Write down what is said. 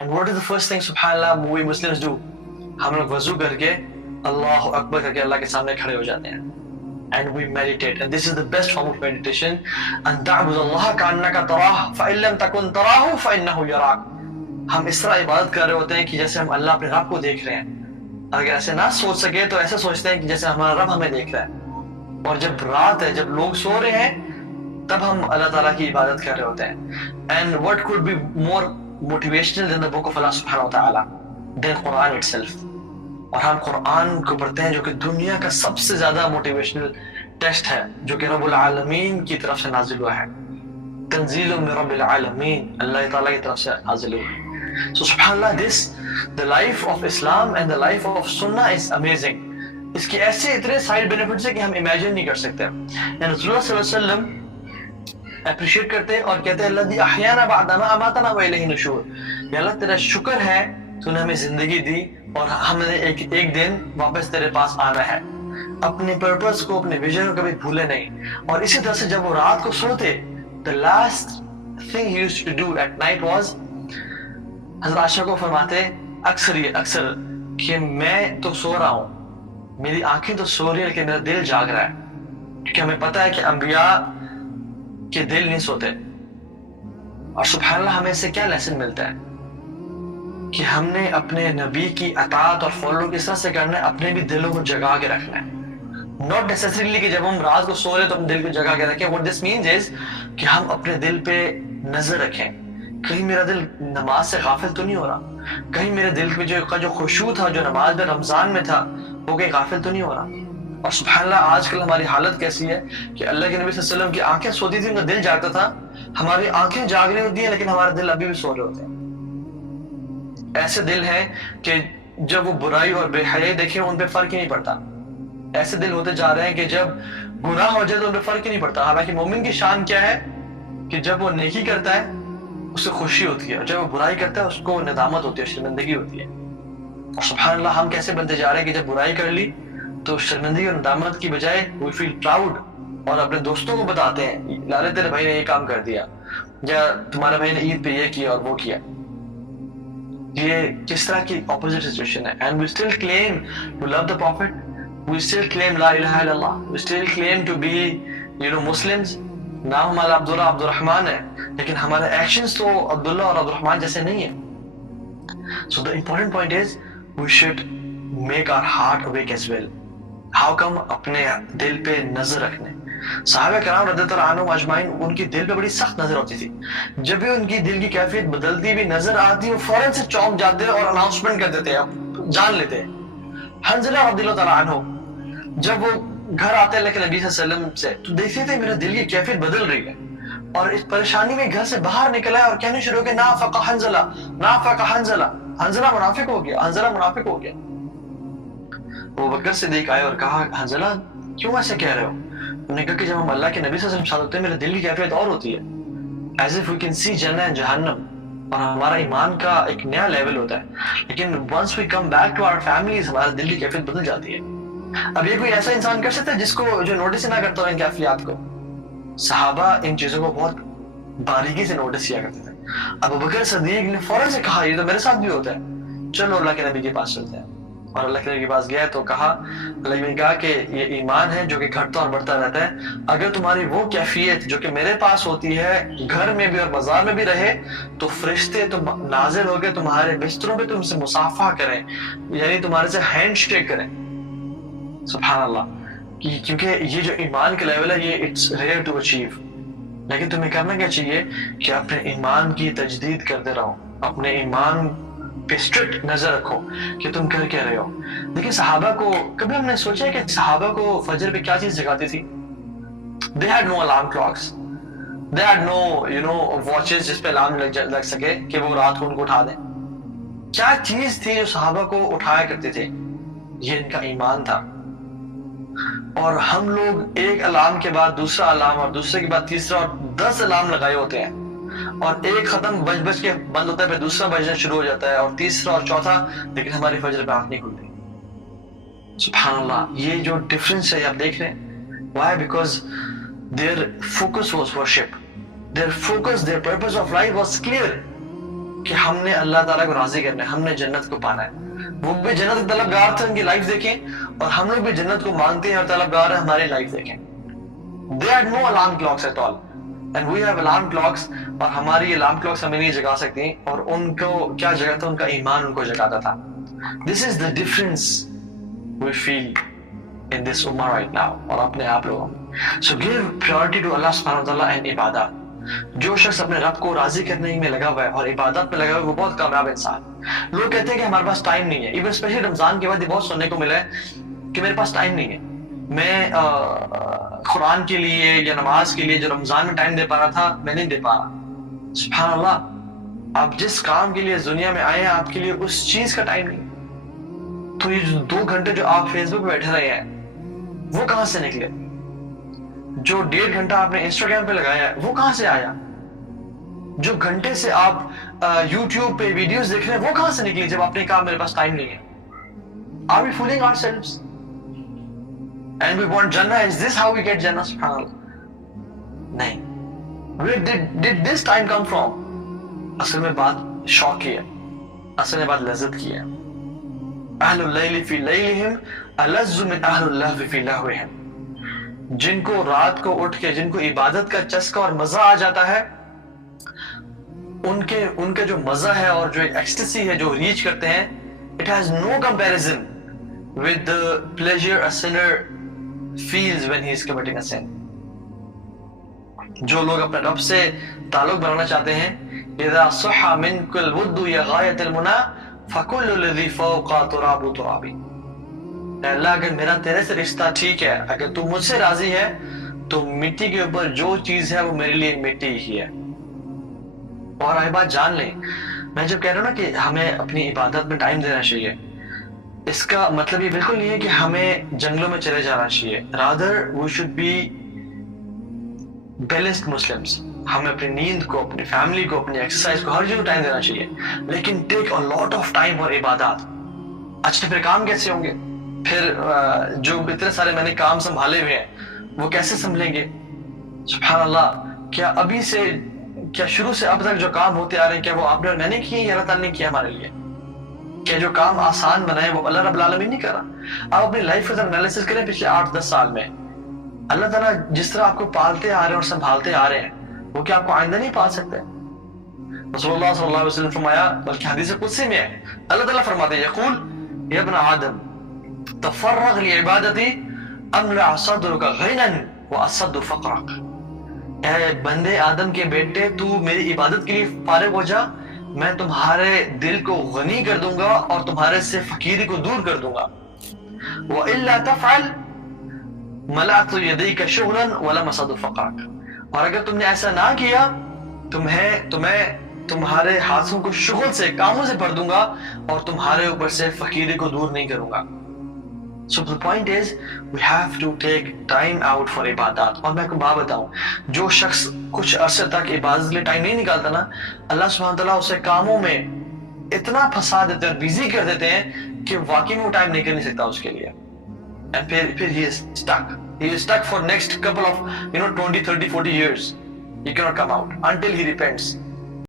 And what is the first thing subhanallah we Muslims do? ہم لوگ وضو کر کے اللہ اکبر کر کے اللہ کے سامنے کھڑے ہو جاتے ہیں and we meditate, and this is the best form of meditation. أن تعبد الله كأنك تراه فإن لم تكن تراه فإنه يراك. ہم اس طرح عبادت کر رہے ہوتے ہیں کہ جیسے ہم اللہ اپنے رب کو دیکھ رہے ہیں. اگر ایسے نہ سوچ سکے تو ایسے سوچتے ہیں کہ جیسے ہمارا رب ہمیں دیکھ رہا ہے. اور جب رات ہے، جب لوگ سو رہے ہیں، تب ہم اللہ تعالیٰ کی عبادت کر رہے ہوتے ہیں. And what could be more motivational than the book of Allah subhanahu wa ta'ala, than Quran itself. اور ہم قرآن کو پڑھتے ہیں جو کہ دنیا کا سب سے زیادہ موٹیویشنل ٹیکسٹ ہے، جو کہ رب العالمین کی طرف سے نازل ہوا ہے. تنزیل من رب العالمین، اللہ تعالیٰ کی طرف سے نازل ہوا ہے. So subhanallah, the life of Islam and the life of Sunnah is amazing. اس کی ایسے اتنے سائڈ بینیفٹس ہیں کہ ہم امیجن نہیں کر سکتے. رسول اللہ صلی اللہ علیہ وسلم اپریشیٹ کرتے اور کہتے ہیں الذی احیانا بعد ما اماتنا والیہ النشور. یا اللہ تیرا شکر ہے تو نے ہمیں زندگی دی اور ہم نے ایک دن واپس تیرے پاس آنا ہے. اپنے پرپس کو، اپنے ویژن کو کبھی بھولے نہیں. اور اسی طرح سے جب وہ رات کو سوتے، the last thing he used to do at night was، حضرت عائشہ کو فرماتے اکثر کہ میں تو سو رہا ہوں، میری آنکھیں تو سو رہی ہیں لیکن میرا دل جاگ رہا ہے. کیونکہ ہمیں پتہ ہے کہ انبیاء کے دل نہیں سوتے. اور سبحان اللہ ہمیں اس سے کیا لیسن ملتا ہے کہ ہم نے اپنے نبی کی اطاعت اور فالو کس طرح سے کرنا ہے، اپنے بھی دلوں کو جگا کے رکھنا ہے. not necessarily کہ جب ہم رات کو سو رہے تو اپنے دل کو جگا کے رکھیں. what this means is کہ ہم اپنے دل پہ نظر رکھیں. کہیں میرا دل نماز سے غافل تو نہیں ہو رہا، کہیں میرے دل پہ جو خشوع تھا جو نماز میں رمضان میں تھا وہ کہیں غافل تو نہیں ہو رہا. اور سبحان اللہ آج کل ہماری حالت کیسی ہے کہ اللہ کے نبی صلی اللہ علیہ وسلم کی آنکھیں سوتی تھی، ان کا دل جاگتا تھا. ہماری آنکھیں جاگ رہی ہوتی ہیں لیکن ہمارے دل ابھی بھی سو رہے ہوتے ہیں. ایسے دل ہیں کہ جب وہ برائی اور بے حیائی دیکھیں ان پہ فرق ہی نہیں پڑتا. ایسے دل ہوتے جا رہے ہیں کہ جب گناہ ہو جائے تو ان پہ فرق ہی نہیں پڑتا. حالانکہ مومن کی شان کیا ہے کہ جب وہ نیکی کرتا ہے اسے خوشی ہوتی ہے، اور جب وہ برائی کرتا ہے اس کو ندامت ہوتی ہے، شرمندگی ہوتی ہے. اور سبحان اللہ ہم کیسے بنتے جا رہے ہیں کہ جب برائی کر لی تو شرمندگی اور ندامت کی بجائے we feel proud اور اپنے دوستوں کو بتاتے ہیں لالے تیرے بھائی نے یہ کام کر دیا، یا تمہارے بھائی نے عید پہ یہ کیا اور وہ کیا. یہ کس طرح کی اپوزٹ سچویشن ہے. And we still claim to love the Prophet, we still claim لا الہ الا اللہ, we still claim to be Muslims. نام ہمارا عبداللہ عبد الرحمن ہے لیکن ہمارے ایکشنز تو عبداللہ اور عبد الرحمن جیسے نہیں ہیں. So the important point is we should make our heart awake as well. How come؟ اپنے دل پہ نظر رکھنے. صحابہ کرام رضی اللہ عنہم اجمعین ان کی دل پہ بڑی سخت نظر ہوتی تھی. جب بھی ان کی دل کی کیفیت بدلتی بھی نظر آتی وہ فوراً سے چونک جاتے اور اناؤنسمنٹ کر دیتے جان لیتے. حنظلہ رضی اللہ عنہ جب وہ گھر آتے اللہ کے نبی صلی اللہ علیہ وسلم سے تو دیکھتے تھے میرے دل کی کیفیت بدل رہی ہے اور اس پریشانی میں گھر سے باہر نکلا ہے اور کہنے شروع کہ نافق حنظلہ، نافق حنظلہ، حنظلہ منافق ہو گیا، حنظلہ منافق ہو گیا. وہ بکر صدیق آئے اور کہا حنظلہ کیوں ایسے کہہ رہے ہو؟ انہوں نے کہا کہ جب ہم اللہ کے نبی صلی اللہ علیہ وسلم ساتھ ہوتے ہیں میرے دل کی کیفیت اور ہوتی ہے. As if we can see جنہ and جہنم، اور ہمارا ایمان کا ایک نیا لیول ہوتا ہے. لیکن once we come back to our families ہمارا دل کی کیفیت بدل جاتی ہے. اب یہ کوئی ایسا انسان کر سکتا ہے جس کو جو نوٹس نہ کرتا ہو ان کیفیات کو؟ صحابہ ان چیزوں کو بہت باریکی سے نوٹس کیا کرتے تھے. ابو بکر صدیق نے فوراً سے کہا یہ تو میرے ساتھ بھی ہوتا ہے، چلو اللہ کے نبی کے پاس چلتے ہیں. اور اللہ کے نبی کے پاس گیا تو کہا، اللہ نے کہا کہ یہ ایمان ہے جو کہ گھٹتا اور بڑھتا رہتا ہے. اگر تمہاری وہ کیفیت جو کہ میرے پاس ہوتی ہے گھر میں بھی اور بازار میں بھی رہے تو فرشتے تو نازل ہو کے تمہارے بستروں پہ تم سے مصافحہ کریں، یعنی تمہارے سے ہینڈ شیک کریں. سبحان اللہ. کیونکہ یہ جو ایمان کا لیول ہے یہ اٹس ریئر ٹو اچیو. لیکن تمہیں کرنا کیا چاہیے کہ اپنے ایمان کی تجدید کرتے رہو، اپنے ایمان پہ اسٹرکٹ نظر رکھو کہ تم کر کیا رہے ہو. دیکھیں صحابہ کو کبھی ہم نے سوچا ہے کہ صحابہ کو فجر پہ کیا چیز جگاتی تھی؟ They had no alarm clocks. They had no watches جس پہ الارم لگ سکے کہ وہ رات کو ان کو اٹھا دیں. کیا چیز تھی جو صحابہ کو اٹھایا کرتے تھے؟ یہ ان کا ایمان تھا. اور ہم لوگ ایک الارم کے بعد دوسرا الارم اور دوسرے کے بعد تیسرا اور 10 الارم لگائے ہوتے ہیں اور ایک ختم بج کے بند ہوتا ہے پھر دوسرا بجنا شروع ہو جاتا ہے اور تیسرا اور چوتھا، لیکن ہماری فجر پہ آنکھ نہیں کھلتی. سبحان اللہ. یہ جو ڈفرنس ہے آپ دیکھ رہے ہیں. Why? Because their focus was worship. Their focus, their purpose of life was clear. کہ ہم نے اللہ تعالیٰ کو راضی کرنا ہے, ہم نے جنت کو پانا ہے. وہ بھی جنت کے طلبگار تھے, ان کی لائف دیکھیں, اور ہم لوگ بھی جنت کو مانگتے ہیں اور طلبگار ہیں, ہماری لائف دیکھیں. They had no alarm clocks at all. And we have alarm clocks, اور ہماری alarm clocks ہمیں نہیں جگا سکتی, اور ان کو کیا جگاتا, ان کا ایمان ان کو جگاتا تھا. This is the difference we feel in this ummah right now, اور اپنے آپ لوگوں میں. So give priority to Allah subhanahu wa ta'ala and عبادات. جو شخص اپنے رب کو راضی کرنے میں لگا ہوا ہے اور عبادت میں لگا ہوا ہے, وہ بہت کامیاب انسان. لوگ کہتے ہیں کہ ہمارے پاس ٹائم نہیں ہے. ایون اسپیشلی رمضان کے بعد یہ بہت سننے کو ملا ہے کہ میرے پاس ٹائم نہیں ہے, میں قرآن کے لیے یا نماز کے لیے جو رمضان میں ٹائم دے پا رہا تھا میں نہیں دے پا رہا. سبحان اللہ, آپ جس کام کے لیے اس دنیا میں آئے ہیں آپ کے لیے اس چیز کا ٹائم نہیں. تو یہ 2 گھنٹے جو آپ فیس بک پہ بیٹھے رہے ہیں وہ کہاں سے نکلے؟ جو 1.5 گھنٹہ آپ نے انسٹاگرام پہ لگایا ہے وہ کہاں سے آیا؟ جو گھنٹے سے آپ یوٹیوب پہ ویڈیوز دیکھ رہے ہیں وہ کہاں سے نکلی جب آپ نے کہا میرے پاس ٹائم نہیں ہے؟ Are we fooling ourselves? And we want Jannah. Is this how we get Jannah? SubhanAllah. نہیں. Where did this time come from? اصل میں بات شوق کی ہے, اصل میں بات لذت کی ہے. اہل اللیل فی لیلہم الذ من اہل اللہو فی لہوہم. جن کو رات کو اٹھ کے, جن کو عبادت کا چسکا اور مزہ آ جاتا ہے, ان کے جو مزہ ہے اور جو ایکسٹیسی ہے جو ریچ کرتے ہیں, it has no comparison with the pleasure a sinner feels when he is committing a sin. جو لوگ اپنے رب سے تعلق بنانا چاہتے ہیں, اذا صح منك الود يا غاية المنى فكل الذي فوق تراب ترابي. اللہ اگر میرا تیرے سے رشتہ ٹھیک ہے, اگر تو مجھ سے راضی ہے, تو مٹی کے اوپر جو چیز ہے وہ میرے لیے مٹی ہی ہے. اور آئی بات جان لیں, میں جب کہہ رہا ہوں نا کہ ہمیں اپنی عبادت میں ٹائم دینا چاہیے, اس کا مطلب یہ بالکل نہیں ہے کہ ہمیں جنگلوں میں چلے جانا چاہیے. rather we should be balanced Muslims. ہمیں اپنی نیند کو, اپنی فیملی کو, اپنی ایکسرسائز کو, ہر چیز کو ٹائم دینا چاہیے, لیکن ٹیک a lot of time for عبادات. اچھا پھر کام کیسے ہوں گے؟ پھر جو اتنے سارے میں نے کام سنبھالے ہوئے ہیں وہ کیسے سنبھلیں گے؟ سبحان اللہ, کیا ابھی سے, کیا شروع سے اب تک جو کام ہوتے آ رہے ہیں کیا وہ آپ نے اور میں نے کیے یا اللہ تعالیٰ نے کیا ہمارے لیے؟ کیا جو کام آسان بنائے وہ اللہ رب العالمین نہیں کر رہا؟ آپ اپنی لائف کا انالیسس کریں پچھلے 8-10 سال میں. اللہ تعالیٰ جس طرح آپ کو پالتے آ رہے ہیں اور سنبھالتے آ رہے ہیں, وہ کیا آپ کو آئندہ نہیں پال سکتے؟ رسول اللہ صلی اللہ علیہ وسلم فرمایا, بلکہ حدیث قدسی میں ہے, اللہ تعالیٰ فرماتے ہیں, یقول یا ابن آدم تفرغ لعبادتی املع صدرک غینا واسد فقرک. اے بندے آدم کے بیٹے, تو میری عبادت کے لیے فارغ ہو جا, میں تمہارے دل کو غنی کر دوں گا اور تمہارے سے فقیری کو دور کر دوں گا. وَإِلَّا تَفْعَلْ مَلَأْتُ يَدَيْكَ شُغْلًا وَلَمْ أَصَدُ فَقْرَكَ. اور اگر تم نے ایسا نہ کیا, تمہیں تمہارے ہاتھوں کو شغل سے, کاموں سے بھر دوں گا اور تمہارے اوپر سے فقیری کو دور نہیں کروں گا. So the point is we have to take time out for عبادات. اور میں آپ کو بات بتاؤں, جو شخص کچھ عرصے تک عبادت کے لیے ٹائم نہیں نکالتا نا, اللہ سبحانہ وتعالیٰ اسے کاموں میں اتنا پھنسا دیتے ہیں اور بیزی کر دیتے ہیں کہ واقعی میں وہ ٹائم نکل نہیں سکتا اس کے لیے. And پھر he is stuck. He is stuck for next couple of 20, 30, 40 years. He cannot come out until he repents.